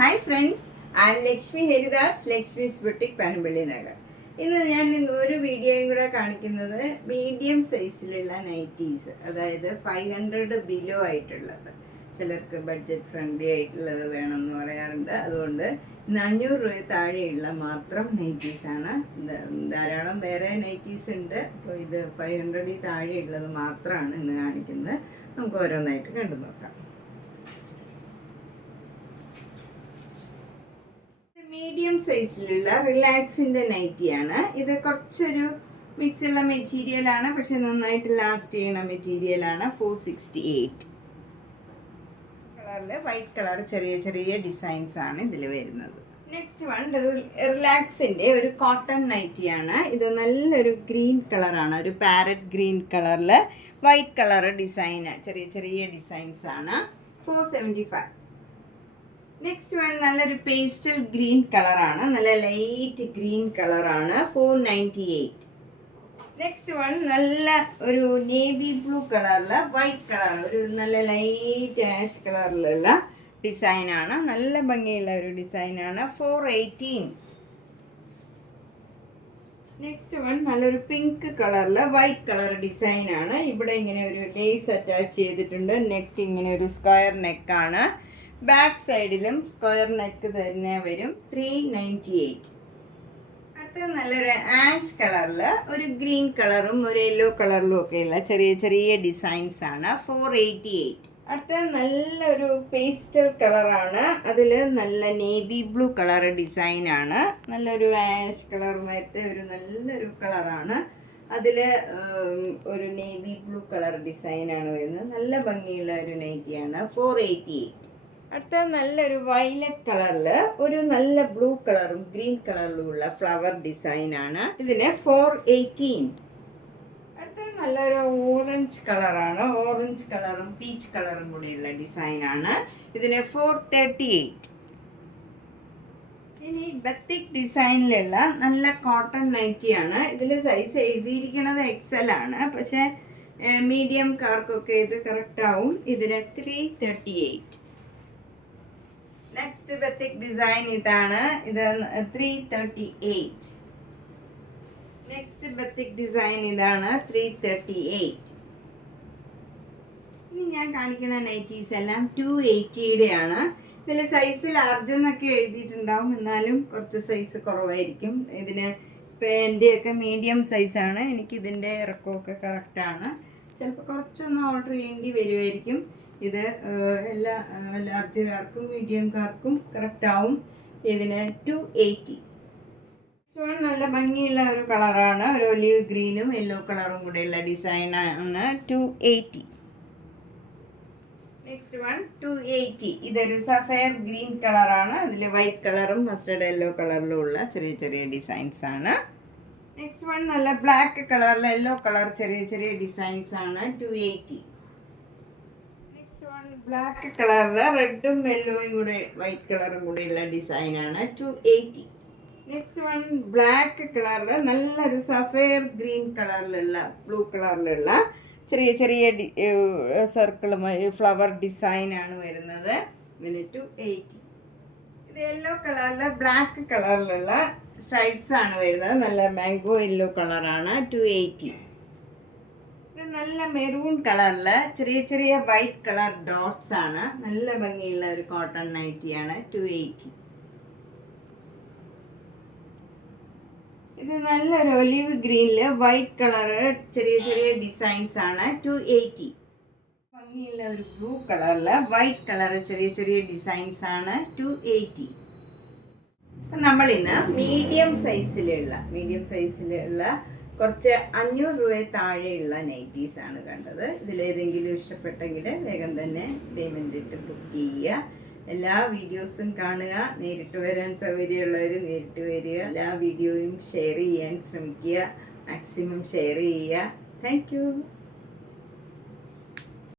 Hi friends, I am Lakshmi Heridas, Lakshmi's Boutique, Panambally Nagar. ഇന്ന് ഞാൻ ഒരു വീഡിയോയും കൂടെ കാണിക്കുന്നത് മീഡിയം സൈസിലുള്ള നൈറ്റീസ്, അതായത് 500 ബിലോ ആയിട്ടുള്ളത്. ചിലർക്ക് ബഡ്ജറ്റ് ഫ്രണ്ട്ലി ആയിട്ടുള്ളത് വേണമെന്ന് പറയാറുണ്ട്. അതുകൊണ്ട് 500 രൂപ താഴെയുള്ള മാത്രം നൈറ്റീസാണ്. ധാരാളം വേറെ നൈറ്റീസ് ഉണ്ട്. അപ്പോൾ ഇത് 500 താഴെയുള്ളത് മാത്രമാണ് ഇന്ന് കാണിക്കുന്നത്. നമുക്ക് ഓരോന്നായിട്ട് കണ്ടു നോക്കാം. മീഡിയം സൈസിലുള്ള റിലാക്സിൻ്റെ നൈറ്റിയാണ്. ഇത് കുറച്ചൊരു മിക്സുള്ള മെറ്റീരിയലാണ്, പക്ഷെ നന്നായിട്ട് ലാസ്റ്റ് ചെയ്യണ മെറ്റീരിയലാണ്. 468 കളറിൽ വൈറ്റ് കളർ ചെറിയ ചെറിയ ഡിസൈൻസ് ആണ് ഇതിൽ വരുന്നത്. നെക്സ്റ്റ് വൺ റിലാക്സിൻ്റെ ഒരു കോട്ടൺ നൈറ്റിയാണ്. ഇത് നല്ലൊരു ഗ്രീൻ കളറാണ്, ഒരു പാരറ്റ് ഗ്രീൻ കളറിൽ വൈറ്റ് കളർ ഡിസൈന്, ചെറിയ ചെറിയ ഡിസൈൻസ് ആണ്. 475. നെക്സ്റ്റ് വൺ നല്ലൊരു പേസ്റ്റൽ ഗ്രീൻ കളറാണ്, നല്ല ലൈറ്റ് ഗ്രീൻ കളറാണ്. 498. നെക്സ്റ്റ് വൺ നല്ല ഒരു നേവി ബ്ലൂ കളറിൽ വൈറ്റ് കളർ, ഒരു നല്ല ലൈറ്റ് ആഷ് കളറിലുള്ള ഡിസൈനാണ്. നല്ല ഭംഗിയുള്ള ഒരു ഡിസൈനാണ്. 418. നെക്സ്റ്റ് വൺ നല്ലൊരു പിങ്ക് കളറിൽ വൈറ്റ് കളർ ഡിസൈനാണ്. ഇവിടെ ഇങ്ങനെ ഒരു ലേസ് അറ്റാച്ച് ചെയ്തിട്ടുണ്ട്. നെക്ക് ഇങ്ങനെ ഒരു സ്ക്വയർ നെക്കാണ്. ബാക്ക് സൈഡിലും സ്ക്വയർ നെക്ക് തന്നെ വരും. 398. അടുത്തത് നല്ലൊരു ആഷ് കളറിൽ ഒരു ഗ്രീൻ കളറും ഒരു യെല്ലോ കളറിലും ഒക്കെയുള്ള ചെറിയ ചെറിയ ഡിസൈൻസ് ആണ്. 488. അടുത്തത് നല്ലൊരു പേസ്റ്റൽ കളറാണ്. അതിൽ നല്ല നേവി ബ്ലൂ കളർ ഡിസൈനാണ്. നല്ലൊരു ആഷ് കളറുമായിട്ട് ഒരു നല്ലൊരു കളറാണ്. അതിൽ ഒരു നേവി ബ്ലൂ കളർ ഡിസൈനാണ് വരുന്നത്. നല്ല ഭംഗിയുള്ള ഒരു നൈറ്റിയാണ്. 488. അടുത്ത നല്ലൊരു വയലറ്റ് കളറിൽ ഒരു നല്ല ബ്ലൂ കളറും ഗ്രീൻ കളറിലുമുള്ള ഫ്ലവർ ഡിസൈനാണ്. ഇതിന് 418. അടുത്ത നല്ലൊരു ഓറഞ്ച് കളറാണ്. ഓറഞ്ച് കളറും പീച്ച് കളറും കൂടിയുള്ള ഡിസൈനാണ്. ഇതിന് 438. ഇനി ബത്തിക് ഡിസൈനിലുള്ള നല്ല കോട്ടൺ നൈറ്റിയാണ്. ഇതിൽ സൈസ് എഴുതിയിരിക്കുന്നത് XL ആണ്, പക്ഷേ മീഡിയംകാർക്കൊക്കെ ഇത് കറക്റ്റ് ആവും. ഇതിന് 338. നെക്സ്റ്റ് ബത്തിക് ഡിസൈൻ ഇതാണ്. ഇത് 338. നെക്സ്റ്റ് ബത്തിക് ഡിസൈൻ ഇതാണ്. 338. ഇനി ഞാൻ കാണിക്കുന്ന നൈറ്റീസ് എല്ലാം 280യുടെയാണ്. ഇതിൽ സൈസ് ലാർജ് എന്നൊക്കെ എഴുതിയിട്ടുണ്ടാവും, എന്നാലും കുറച്ച് സൈസ് കുറവായിരിക്കും. ഇതിന് ഇപ്പം എൻ്റെയൊക്കെ മീഡിയം സൈസാണ്. എനിക്കിതിൻ്റെ ഇറക്കമൊക്കെ കറക്റ്റാണ്. ചിലപ്പോൾ കുറച്ചൊന്ന് ഓർഡർ ചെയ്യേണ്ടി വരുമായിരിക്കും. ഇത് എല്ലാ ലാർജുകാർക്കും മീഡിയംകാർക്കും കറക്റ്റ് ആവും. ഇതിന് 280. നല്ല ഭംഗിയുള്ള ഒരു കളറാണ്. ഒരു ഒലിവ് ഗ്രീനും യെല്ലോ കളറും കൂടെയുള്ള ഡിസൈനാണ്. 280. Next one 280. ഇതൊരു സഫയർ ഗ്രീൻ കളറാണ്. അതിൽ വൈറ്റ് കളറും മസ്റ്റർഡ് യെല്ലോ കളറിലും ഉള്ള ചെറിയ ചെറിയ ഡിസൈൻസ് ആണ്. നെക്സ്റ്റ് വൺ നല്ല ബ്ലാക്ക് കളറിൽ യെല്ലോ കളർ ചെറിയ ചെറിയ ഡിസൈൻസ് ആണ്. 280. ബ്ലാക്ക് കളറിൽ റെഡും യെല്ലോയും കൂടെ വൈറ്റ് കളറും കൂടെയുള്ള ഡിസൈനാണ്. 280. നെക്സ്റ്റ് വൺ ബ്ലാക്ക് കളറിൽ നല്ലൊരു സഫയർ ഗ്രീൻ കളറിലുള്ള ബ്ലൂ കളറിലുള്ള ചെറിയ ചെറിയ സർക്കിളുമായി ഫ്ലവർ ഡിസൈനാണ് വരുന്നത്. ഇതിന് 280. ഇത് യെല്ലോ കളറിൽ ബ്ലാക്ക് കളറിലുള്ള സ്ട്രൈപ്സ് ആണ് വരുന്നത്. നല്ല മാംഗോ യെല്ലോ കളറാണ്. 280. നല്ല മെറൂൺ കളറിൽ ചെറിയ ചെറിയ വൈറ്റ് കളർ ഡോട്ട്സ് ആണ്. നല്ല ഭംഗിയുള്ള ഒരു കോട്ടൺ നൈറ്റിയാണ്. 280. ഇത് നല്ലൊരു ഒലിവ് ഗ്രീനിൽ വൈറ്റ് കളർ ചെറിയ ചെറിയ ഡിസൈൻസ് ആണ്. 280. ഭംഗിയുള്ള ഒരു ബ്ലൂ കളറിൽ വൈറ്റ് കളർ ചെറിയ ചെറിയ ഡിസൈൻസ് ആണ്. 280. നമ്മളിന്ന് മീഡിയം സൈസിലുള്ള കുറച്ച് 500 രൂപ താഴെയുള്ള നൈറ്റീസാണ് കണ്ടത്. ഇതിലേതെങ്കിലും ഇഷ്ടപ്പെട്ടെങ്കിൽ വേഗം തന്നെ പേയ്മെൻ്റ് ഇട്ട് ബുക്ക് ചെയ്യുക. എല്ലാ വീഡിയോസും കാണുക. നേരിട്ട് വരാൻ സൗകര്യമുള്ളവർ നേരിട്ട് വരിക. എല്ലാ വീഡിയോയും ഷെയർ ചെയ്യാൻ ശ്രമിക്കുക. മാക്സിമം ഷെയർ ചെയ്യുക. Thank you.